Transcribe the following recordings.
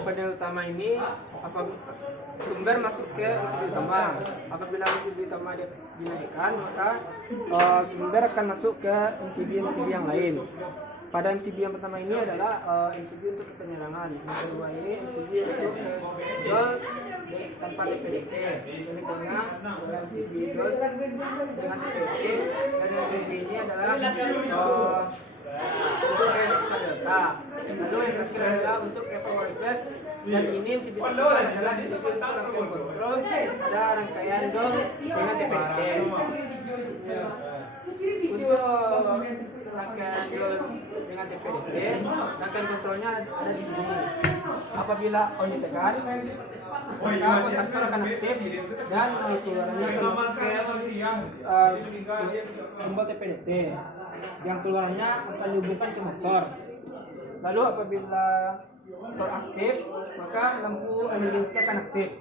panel utama ini sumber masuk ke MCB utama. Apabila MCB utama dinaikkan, maka sumber akan masuk ke MCB yang lain. Pada MCB yang pertama ini adalah MCB untuk penerangan. Yang kedua ini MCB untuk jual tanpa TPDT. Ini karena MCB jual dengan TPDT, dan yang ketiga ini adalah untuk register data. Lalu yang terakhir adalah untuk evaluasi refresh, dan ini MCB adalah MCB untuk rangkaian kontrol ada rangkaian DOL dengan TPDT. Untuk rangkaian DOL dengan TPDT, rangkaian kontrolnya ada di sini. Apabila on ditekan, maka kontaktor akan aktif dan keluarannya tombol TPDT. Yang keluarnya akan dihubungkan ke motor. Lalu apabila motor aktif, maka lampu emergency akan aktif.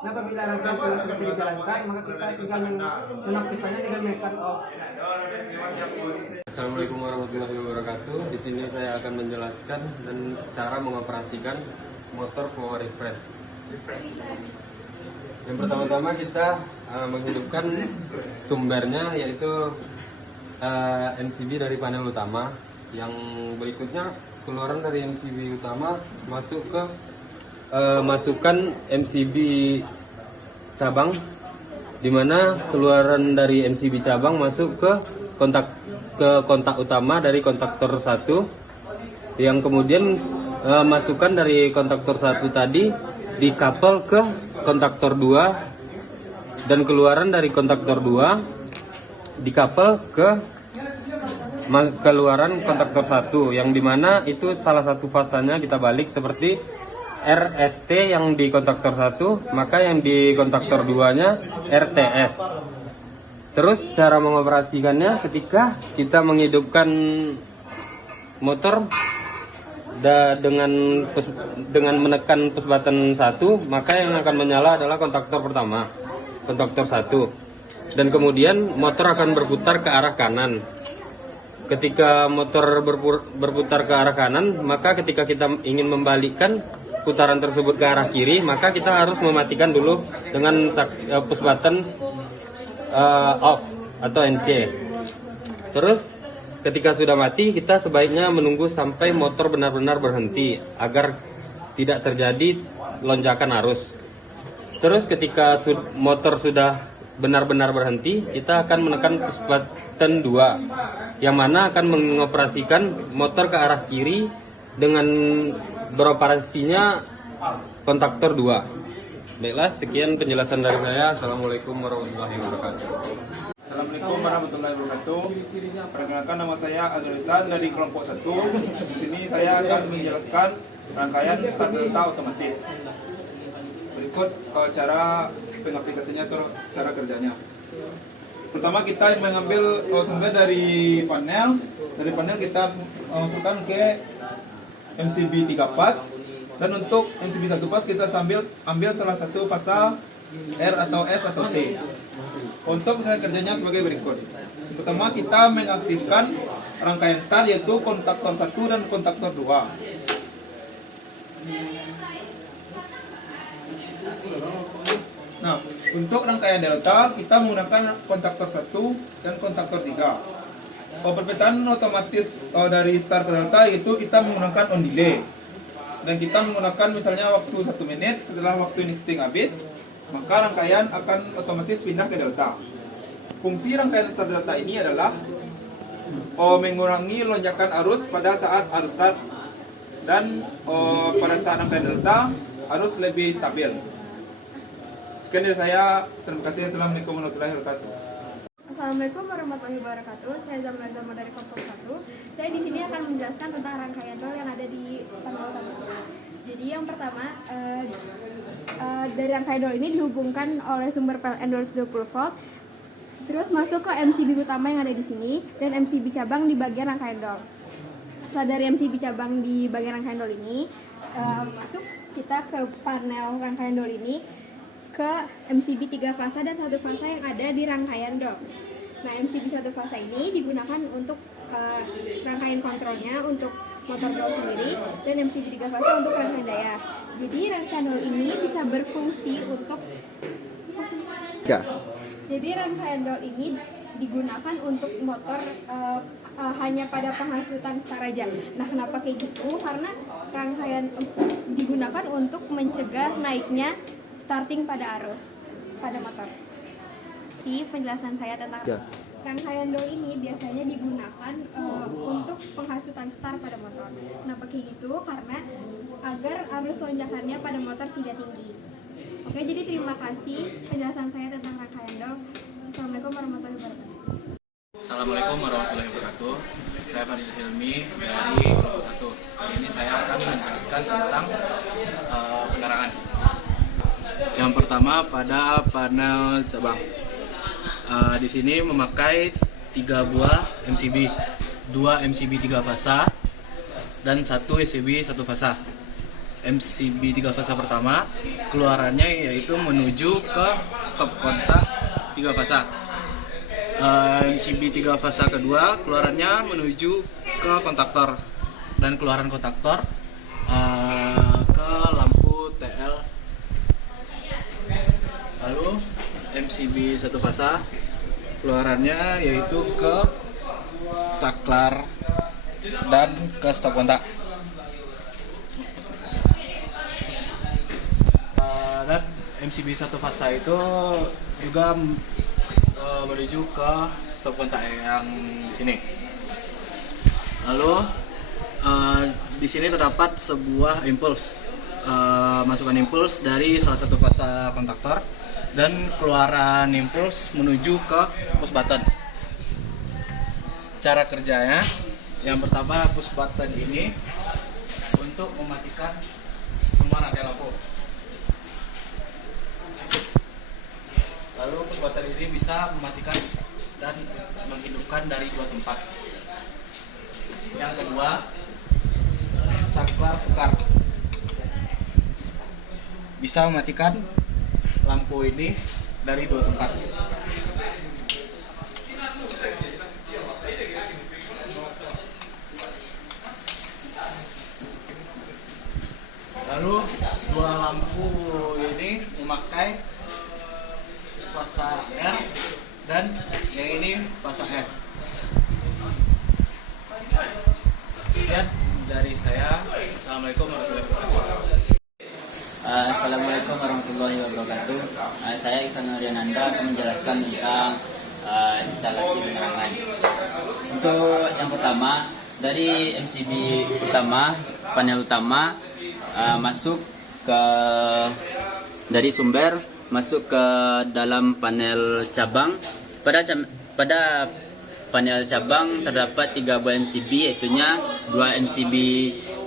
Nah, apabila rangkaian selesai dijalankan, maka kita tinggal menaktifkannya dengan menekan off. Assalamualaikum warahmatullahi wabarakatuh. Di sini saya akan menjelaskan dan cara mengoperasikan motor power refresh. Yang pertama-tama kita menghidupkan sumbernya, yaitu MCB dari panel utama. Yang berikutnya keluaran dari MCB utama masuk ke masukkan MCB cabang, dimana keluaran dari MCB cabang masuk ke kontak utama dari kontaktor 1, yang kemudian masukkan dari kontaktor 1 tadi dikapel ke kontaktor 2, dan keluaran dari kontaktor 2 dikapel ke keluaran kontaktor 1, yang dimana itu salah satu fasanya kita balik seperti RST yang di kontaktor 1, maka yang di kontaktor 2-nya RTS. Terus cara mengoperasikannya, ketika kita menghidupkan motor dengan menekan push button 1, maka yang akan menyala adalah kontaktor pertama, kontaktor 1, dan kemudian motor akan berputar ke arah kanan. Ketika motor berputar ke arah kanan, maka ketika kita ingin membalikkan putaran tersebut ke arah kiri, maka kita harus mematikan dulu dengan push button off atau NC. Terus ketika sudah mati, kita sebaiknya menunggu sampai motor benar-benar berhenti agar tidak terjadi lonjakan arus. Terus ketika motor sudah benar-benar berhenti, kita akan menekan push button 2, yang mana akan mengoperasikan motor ke arah kiri dengan beroperasinya kontaktor 2. Baiklah, sekian penjelasan dari saya. Assalamualaikum warahmatullahi wabarakatuh. Assalamualaikum warahmatullahi wabarakatuh. Perkenalkan, nama saya Azrizan dari kelompok 1. Di sini saya akan menjelaskan rangkaian start delta otomatis. Berikut cara pengaplikasinya atau cara kerjanya. Pertama, kita mengambil sumber dari panel. Dari panel kita masukkan ke MCB 3 pas, dan untuk MCB 1 pas kita ambil salah satu fasa R atau S atau T. Untuk kerjanya sebagai berikut. Pertama, kita mengaktifkan rangkaian start, yaitu kontaktor 1 dan kontaktor 2. Nah, untuk rangkaian delta kita menggunakan kontaktor 1 dan kontaktor 3. Perbedaan otomatis dari start ke delta itu kita menggunakan on delay, dan kita menggunakan misalnya waktu 1 menit. Setelah waktu ini setting habis, maka rangkaian akan otomatis pindah ke delta. Fungsi rangkaian start delta ini adalah mengurangi lonjakan arus pada saat arus start, dan pada saat rangkaian delta arus lebih stabil. Sekian dari saya, terima kasih. Assalamualaikum warahmatullahi wabarakatuh. Assalamualaikum warahmatullahi wabarakatuh. Saya Zama dari kelompok 1. Saya di sini akan menjelaskan tentang rangkaian DOL yang ada di panel utama. Jadi yang pertama, dari rangkaian DOL ini dihubungkan oleh sumber PLN 220 volt, terus masuk ke MCB utama yang ada di sini, dan MCB cabang di bagian rangkaian DOL. Setelah dari MCB cabang di bagian rangkaian DOL ini masuk, kita ke panel rangkaian DOL ini, ke MCB 3 fasa dan 1 fasa yang ada di rangkaian DOL. Nah, MCB 1 fasa ini digunakan untuk rangkaian kontrolnya, untuk motor dol sendiri dan MCB 3 fase untuk rangkaian daya. Jadi rangkaian dol ini bisa berfungsi untuk Jadi rangkaian dol ini digunakan untuk motor hanya pada penghasutan start aja. Nah, kenapa kayak gitu? Karena rangkaian digunakan untuk mencegah naiknya starting pada arus pada motor. Penjelasan saya tentang rangkaian dol ini biasanya digunakan untuk penghasutan start pada motor. Kenapa kayak gitu? Karena agar arus lonjakannya pada motor tidak tinggi. Oke, jadi terima kasih penjelasan saya tentang rangkaian dol. Assalamualaikum warahmatullahi wabarakatuh. Assalamualaikum warahmatullahi wabarakatuh. Saya Fadil Hilmi dari kelompok 1. Kali ini saya akan menjelaskan tentang penerangan. Yang pertama pada panel cabang. Di sini memakai 3 buah MCB, 2 MCB 3 fasa dan 1 MCB 1 fasa. MCB 3 fasa pertama keluarannya yaitu menuju ke stop kontak 3 fasa. MCB 3 fasa kedua keluarannya menuju ke kontaktor dan keluaran kontaktor ke lampu TL. Lalu MCB 1 fasa keluarannya yaitu ke saklar dan ke stop kontak. Dan MCB 1 fasa itu juga menuju ke stop kontak yang di sini. Lalu di sini terdapat sebuah impuls, masukan impuls dari salah satu fasa kontaktor dan keluaran impuls menuju ke push button. Cara kerjanya, yang pertama push button ini untuk mematikan semua rangkaian lampu. Lalu push button ini bisa mematikan dan menghidupkan dari 2 tempat. Yang kedua, saklar tukar bisa mematikan lampu ini dari 2 tempat. Lalu 2 lampu ini memakai fasa R dan yang ini fasa F. Sekian dari saya. Assalamualaikum warahmatullahi wabarakatuh. Assalamualaikum warahmatullahi wabarakatuh. Saya Ihsan Nuryananda akan menjelaskan tentang instalasi penerangan. Untuk yang pertama, dari MCB utama, panel utama masuk ke dari sumber masuk ke dalam panel cabang. Pada panel cabang terdapat 3 buah MCB, yaitunya 2 MCB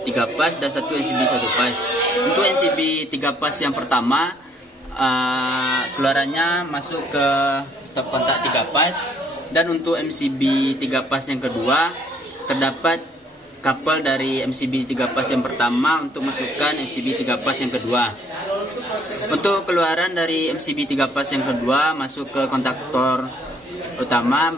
3 pas dan 1 MCB 1 pas. Untuk MCB 3 pas yang pertama keluarannya masuk ke stop kontak 3 pas, dan untuk MCB 3 pas yang kedua terdapat kabel dari MCB 3 pas yang pertama untuk masukkan MCB 3 pas yang kedua. Untuk keluaran dari MCB 3 pas yang kedua masuk ke kontaktor utama,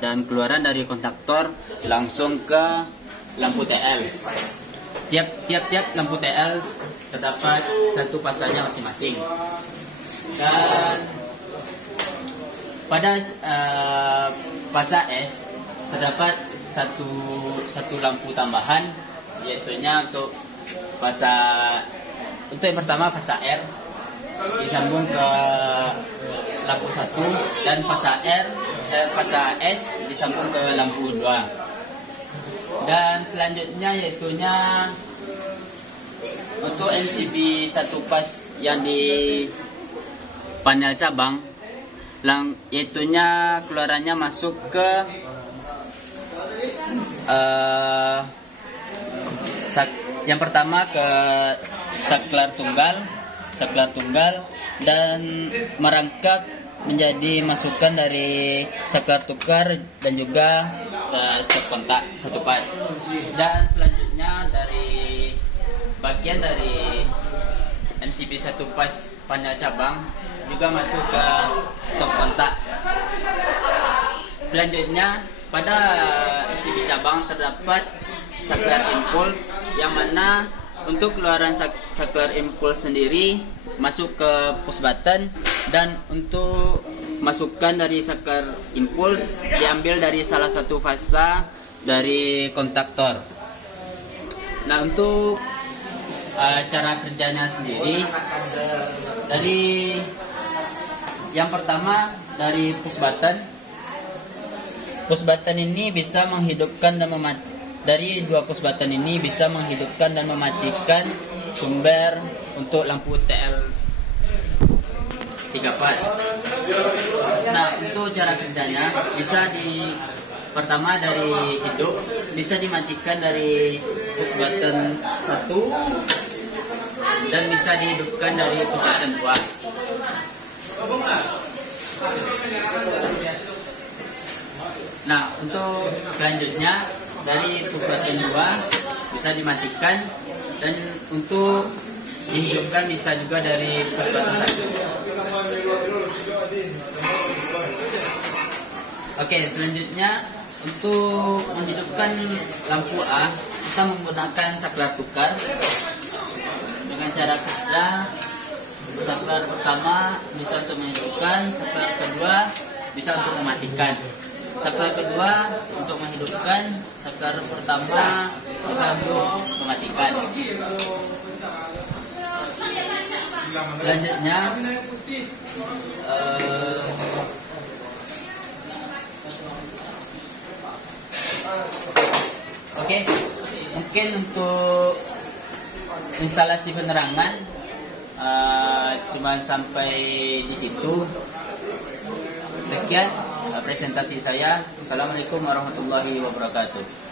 dan keluaran dari kontaktor langsung ke lampu TL. Tiap lampu TL terdapat 1 pasanya masing-masing. Dan pada fasa S terdapat satu lampu tambahan, yaitunya untuk yang pertama fasa R disambung ke lampu 1, dan fasa S disambung ke lampu 2. Dan selanjutnya yaitunya untuk MCB 1 pas yang di panel cabang, yaitunya keluarannya masuk ke yang pertama ke saklar tunggal dan merangkap menjadi masukan dari saklar tukar dan juga stop kontak 1 pas. Dan selanjutnya dari bagian dari MCB 1 pas panel cabang juga masuk ke stop kontak. Selanjutnya pada MCB cabang terdapat saklar impuls, yang mana untuk keluaran saklar impuls sendiri masuk ke push button, dan untuk masukan dari saklar impuls diambil dari salah satu fasa dari kontaktor. Nah, untuk cara kerjanya sendiri, dari yang pertama dari push button. Push button ini bisa menghidupkan dan dari dua push button ini bisa menghidupkan dan mematikan sumber untuk lampu TL 3 fas. Nah, untuk cara kerjanya pertama dari hidup, bisa dimatikan dari push button 1 dan bisa dihidupkan dari push button 2. Nah, untuk selanjutnya dari push button 2 bisa dimatikan, dan untuk dihidupkan bisa juga dari push button 1. Oke, selanjutnya untuk menghidupkan lampu A, kita menggunakan saklar tukar. Dengan cara kerja, saklar pertama bisa untuk menghidupkan, saklar kedua bisa untuk mematikan. Saklar kedua untuk menghidupkan, saklar pertama bisa untuk mematikan. Selanjutnya oke, mungkin untuk instalasi penerangan cuma sampai di situ. Sekian presentasi saya. Assalamualaikum warahmatullahi wabarakatuh.